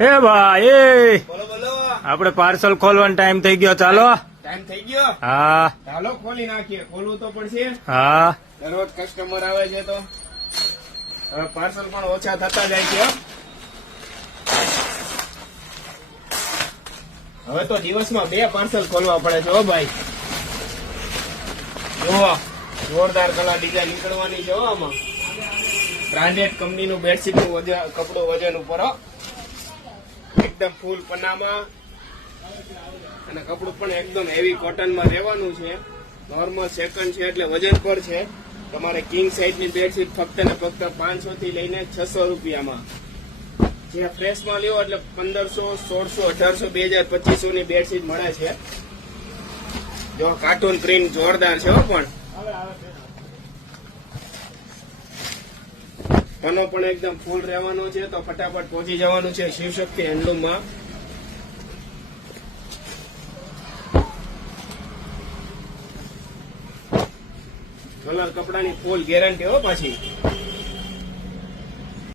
એ ભાઈ બોલો બોલો. આપણે પાર્સલ ખોલવાનો ટાઈમ થઈ ગયો, ચાલો. ટાઈમ થઈ ગયો. હા ચાલો ખોલી નાખીએ. ખોલવું તો પડશે. હા દરરોજ કસ્ટમર આવે છે તો હવે પાર્સલ પણ ઓછા થતા જાય છે હો. હવે તો દિવસમાં 2 પાર્સલ ખોલવા પડે છે હો ભાઈ. જુઓ જોરદાર કલર ડિઝાઇન નીકળવાની છે હો આમાં. બ્રાન્ડેડ કંપનીનું બેડશીટ નું કપડું વજન ઉપર હો. એકદમ ફૂલ પનામાં અને કપડું પણ એકદમ હેવી કોટનમાં રહેવાનું છે. નોર્મલ સેકન્ડ છે એટલે વજન પર છે. તમારે કિંગ સાઇઝની બેડશીટ ફક્ત ને ફક્ત 500 થી લઈને 600 રૂપિયામાં. જે ફ્રેશમાં લ્યો એટલે 1500, 1600, 1800, 2000, 2500 ની બેડશીટ મળે છે. જો કાર્ટૂન પ્રિન્ટ જોરદાર છે હો. પણ પનો પણ એકદમ ફૂલ રહેવાનો છે તો ફટાફટ પહોંચી જવાનું છે શિવશક્તિ હેન્ડલૂમમાં. કલર કપડાની ફૂલ ગેરંટી હો પાછી.